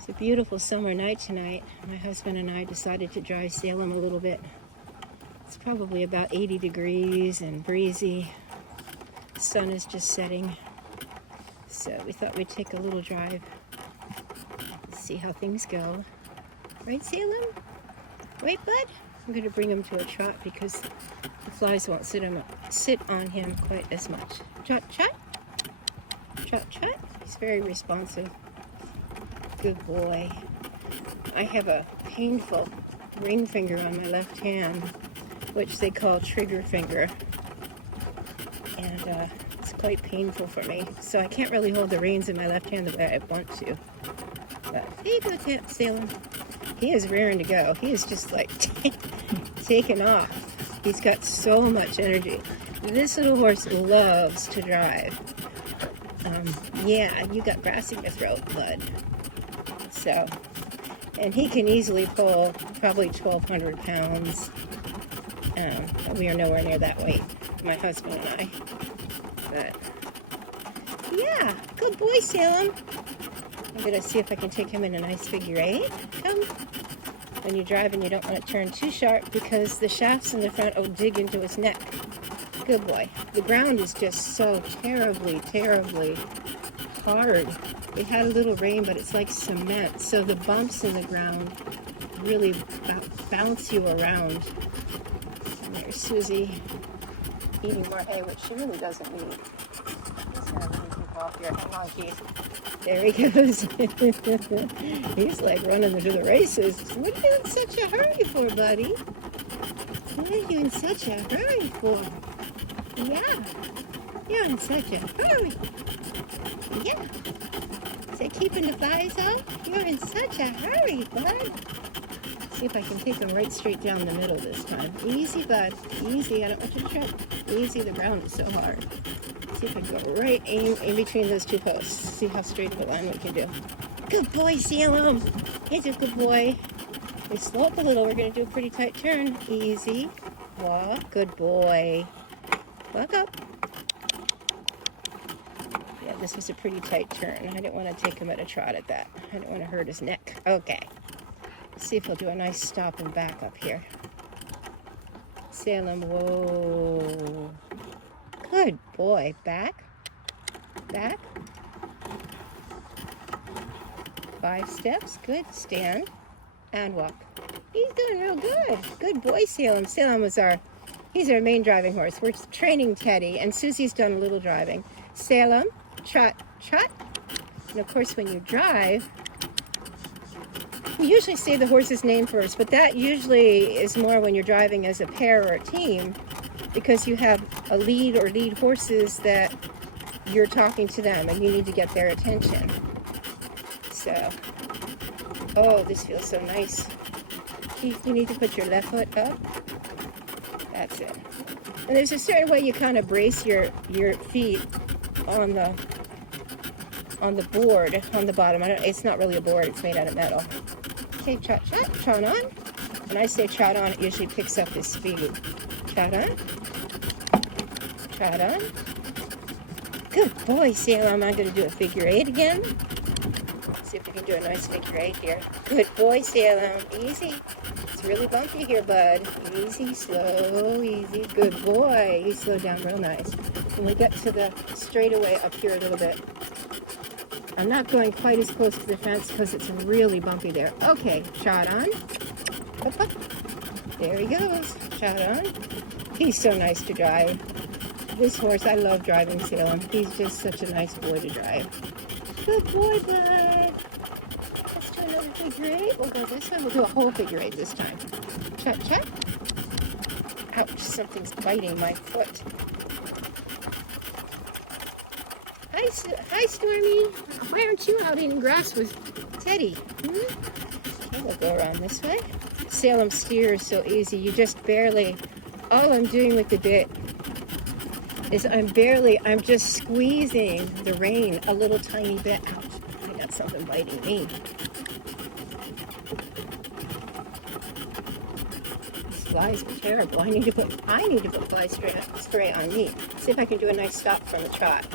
It's a beautiful summer night tonight. My husband and I decided to drive Salem a little bit. It's probably about 80 degrees and breezy. The sun is just setting. So we thought we'd take a little drive, see how things go. Right, Salem? Right, bud? I'm going to bring him to a trot because the flies won't sit on him quite as much. Trot, trot. Trot, trot. He's very responsive. Good boy. I have a painful ring finger on my left hand, which they call trigger finger. And it's quite painful for me. So I can't really hold the reins in my left hand the way I want to. But there you go, Salem. He is raring to go. He is just like taking off. He's got so much energy. This little horse loves to drive. Yeah, you got grass in your throat, bud. So, and he can easily pull probably 1,200 pounds. We are nowhere near that weight, my husband and I. But, yeah, good boy, Salem. I'm going to see if I can take him in a nice figure eight. Come. When you drive and you don't want to turn too sharp because the shafts in the front will dig into his neck. Good boy. The ground is just so terribly, terribly hard. We had a little rain, but it's like cement, so the bumps in the ground really bounce you around. And there's Susie eating more hay, which she really doesn't need. Just gonna let him keep off here. Hang on, Keith. There he goes. He's like running into the races. What are you in such a hurry for, buddy? What are you in such a hurry for? Yeah, you're in such a hurry. Yeah. Is that keeping the flies off? You're in such a hurry, bud. See if I can take them right straight down the middle this time. Easy, bud. Easy. I don't want you to trip. Easy. The ground is so hard. See if I can go right in between those two posts. See how straight of a line we can do. Good boy, Salem. He's a good boy. We slope a little. We're going to do a pretty tight turn. Easy. Walk. Good boy. Walk up. Yeah, this was a pretty tight turn. I didn't want to take him at a trot at that. I didn't want to hurt his neck. Okay. Let's see if he'll do a nice stop and back up here. Salem, whoa. Good boy. Back. Back. 5 steps. Good. Stand. And walk. He's doing real good. Good boy, Salem. Salem was he's our main driving horse. We're training Teddy, and Susie's done a little driving. Salem, trot, trot. And of course, when you drive, we usually say the horse's name first, but that usually is more when you're driving as a pair or a team, because you have a lead or lead horses that you're talking to them, and you need to get their attention. So, oh, this feels so nice. Keith, you need to put your left foot up. That's it. And there's a certain way you kind of brace your feet on the board on the bottom. It's not really a board. It's made out of metal. Okay, trot, trot, trot on. When I say trot on, it usually picks up his speed. Trot on. Trot on. Good boy, Salem. I'm going to do a figure eight again. See if we can do a nice figure eight here. Good boy, Salem. Easy. It's really bumpy here, bud. Easy, slow, easy. Good boy. He slowed down real nice. When we get to the straightaway up here a little bit, I'm not going quite as close to the fence because it's really bumpy there. Okay, trot on. Up, up. There he goes. Trot on. He's so nice to drive. This horse, I love driving Salem. He's just such a nice boy to drive. Good boy, bud. Let's do another figure eight. We'll go this way. We'll do a whole figure eight this time. Check, check. Ouch, something's biting my foot. Hi, Stormy. Why aren't you out eating grass with Teddy? Okay, we'll go around this way. Salem steer is so easy. You just barely, all I'm doing with the bit is I'm just squeezing the rein a little tiny bit. Ouch, I got something biting me. These flies are terrible. I need to put fly spray on me. See if I can do a nice stop from the trot.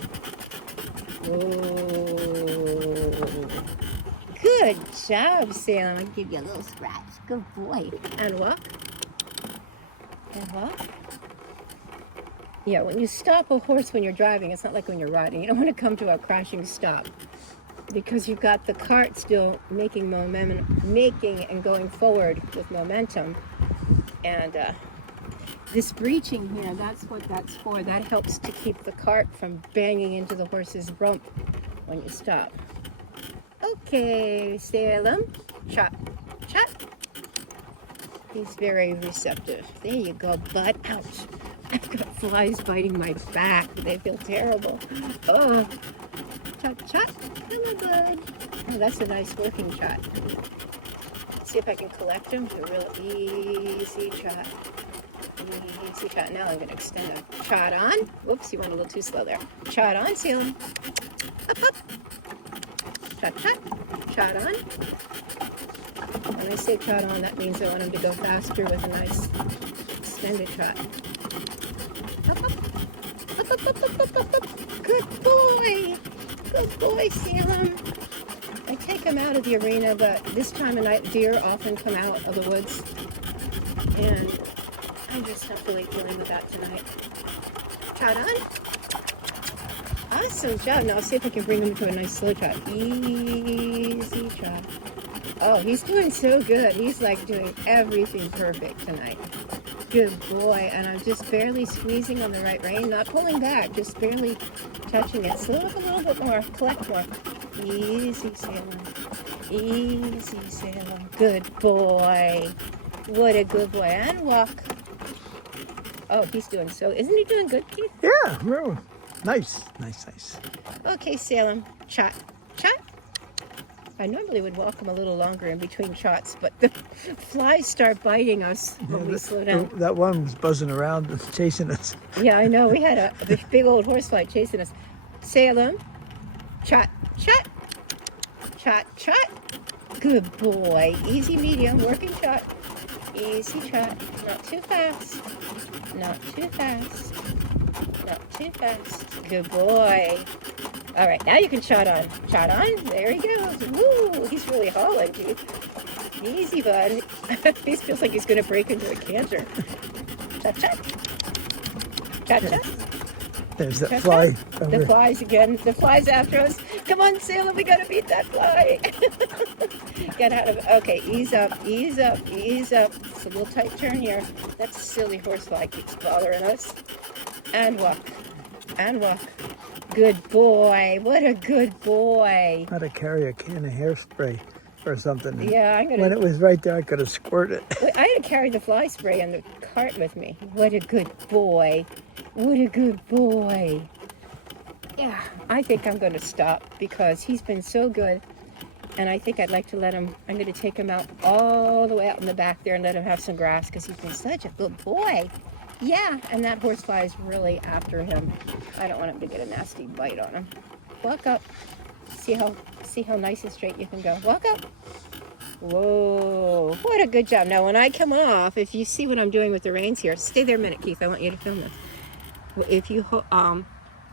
Whoa. Good Good job, Salem. I'll give you a little scratch. Good boy. And walk. And walk. Yeah, when you stop a horse when you're driving, it's not like when you're riding. You don't want to come to a crashing stop because you've got the cart still making momentum, and going forward with momentum. And this breeching here, that's what that's for. That helps to keep the cart from banging into the horse's rump when you stop. Okay, Salem. Chop, chop. He's very receptive. There you go, bud. Ouch. I've got flies biting my back. They feel terrible. Oh. Chop, chop. Come on, bud. Oh, that's a nice working trot. Let's see if I can collect him. A real easy trot. Easy trot. Now I'm going to extend a trot on. Whoops, you went a little too slow there. Trot on, Salem. Up, up. Trot, trot. Trot on. When I say trot on, that means I want him to go faster with a nice extended trot. Up, up. Up, up, up, up, up, up, up. Good boy. Good boy, Salem. I take him out of the arena, but this time of night, deer often come out of the woods. And I'm just not really dealing with that tonight. Trot on. Awesome job. Now, I'll see if I can bring him to a nice slow trot. Easy trot. Oh, he's doing so good. He's like doing everything perfect tonight. Good boy. And I'm just barely squeezing on the right rein, not pulling back, just barely touching it. Slow up a little bit more. Collect more. Easy, Salem. Easy, Salem. Good boy. What a good boy. And walk. Oh, he's doing so. Isn't he doing good, Keith? Yeah, real nice, nice, nice. Okay, Salem. Trot, trot. I normally would walk him a little longer in between trots, but the flies start biting us when we slow down. That one was buzzing around, chasing us. Yeah, I know. We had a big old horsefly chasing us. Salem. Trot, trot. Trot, trot. Good boy. Easy, medium, working trot. Easy trot. Not too fast. Not too fast. Not too fast. Good boy. All right, now you can trot on. Trot on. There he goes. Woo! He's really hauling, dude. Easy, bud. He feels like he's going to break into a canter. Trot, trot. Trot, trot. There's that Trot, fly. trot. The flies again. The flies after us. Come on, Salem. We got to beat that fly. Get out of it. Okay, ease up, ease up, ease up. It's a little tight turn here. That silly horsefly keeps bothering us. And walk. And walk. Good boy. What a good boy. I had to carry a can of hairspray or something. Yeah, I'm going to... When it was right there, I could have squirted it. I had to carry the fly spray in the cart with me. What a good boy. What a good boy. Yeah, I think I'm going to stop because he's been so good. And I think I'd like to let him... I'm going to take him out all the way out in the back there and let him have some grass because he's been such a good boy. Yeah, and that horsefly is really after him. I don't want him to get a nasty bite on him. Walk up. See how nice and straight you can go. Walk up. Whoa, what a good job. Now, when I come off, if you see what I'm doing with the reins here, stay there a minute, Keith. I want you to film this. If you,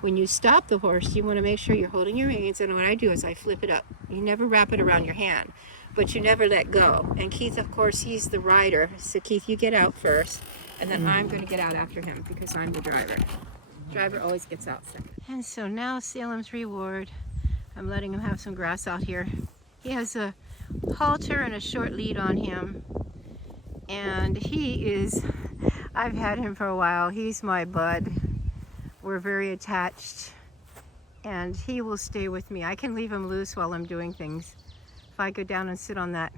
when you stop the horse, you want to make sure you're holding your reins. And what I do is I flip it up. You never wrap it around your hand, but you never let go. And Keith, of course, he's the rider. So Keith, you get out first. And then I'm going to get out after him because I'm the driver. Driver always gets out second. And so now Salem's reward. I'm letting him have some grass out here. He has a halter and a short lead on him. And he is, I've had him for a while. He's my bud. We're very attached. And he will stay with me. I can leave him loose while I'm doing things. If I go down and sit on that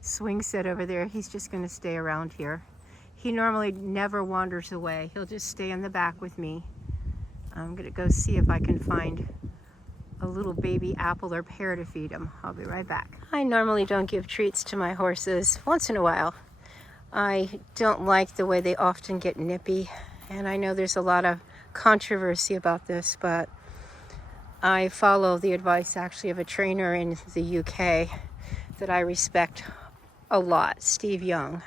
swing set over there, he's just going to stay around here. He normally never wanders away. He'll just stay in the back with me. I'm gonna go see if I can find a little baby apple or pear to feed him. I'll be right back. I normally don't give treats to my horses. Once in a while. I don't like the way they often get nippy. And I know there's a lot of controversy about this, but I follow the advice actually of a trainer in the UK that I respect a lot, Steve Young.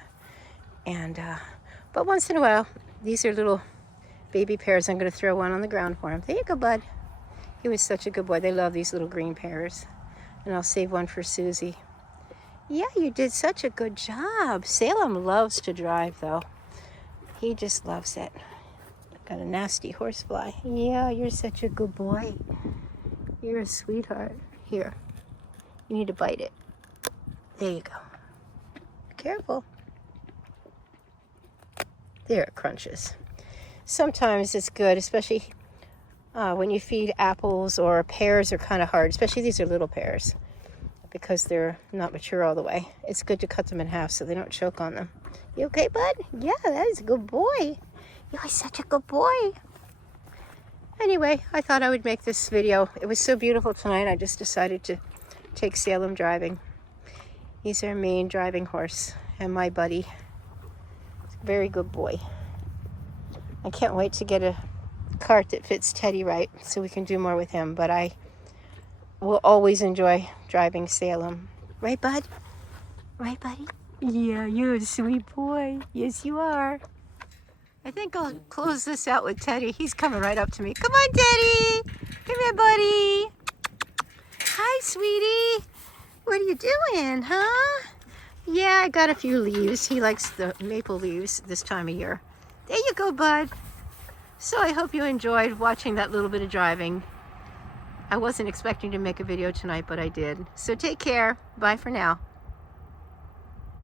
And, but once in a while, these are little baby pears. I'm going to throw one on the ground for him. There you go, bud. He was such a good boy. They love these little green pears. And I'll save one for Susie. Yeah, you did such a good job. Salem loves to drive, though. He just loves it. Got a nasty horsefly. Yeah, you're such a good boy. You're a sweetheart. Here, you need to bite it. There you go. Careful. There, it crunches. Sometimes it's good, especially when you feed apples or pears are kind of hard, especially these are little pears because they're not mature all the way. It's good to cut them in half so they don't choke on them. You okay, bud? Yeah, that is a good boy. You're such a good boy. Anyway, I thought I would make this video. It was so beautiful tonight, I just decided to take Salem driving. He's our main driving horse and my buddy. He's a very good boy. I can't wait to get a cart that fits Teddy right so we can do more with him, but I will always enjoy driving Salem. Right, bud? Right, buddy? Yeah, you're a sweet boy. Yes, you are. I think I'll close this out with Teddy. He's coming right up to me. Come on, Teddy. Come here, buddy. Hi, sweetie. What are you doing, huh? Yeah, I got a few leaves. He likes the maple leaves this time of year. There you go, bud. So I hope you enjoyed watching that little bit of driving. I wasn't expecting to make a video tonight, but I did. So take care. Bye for now.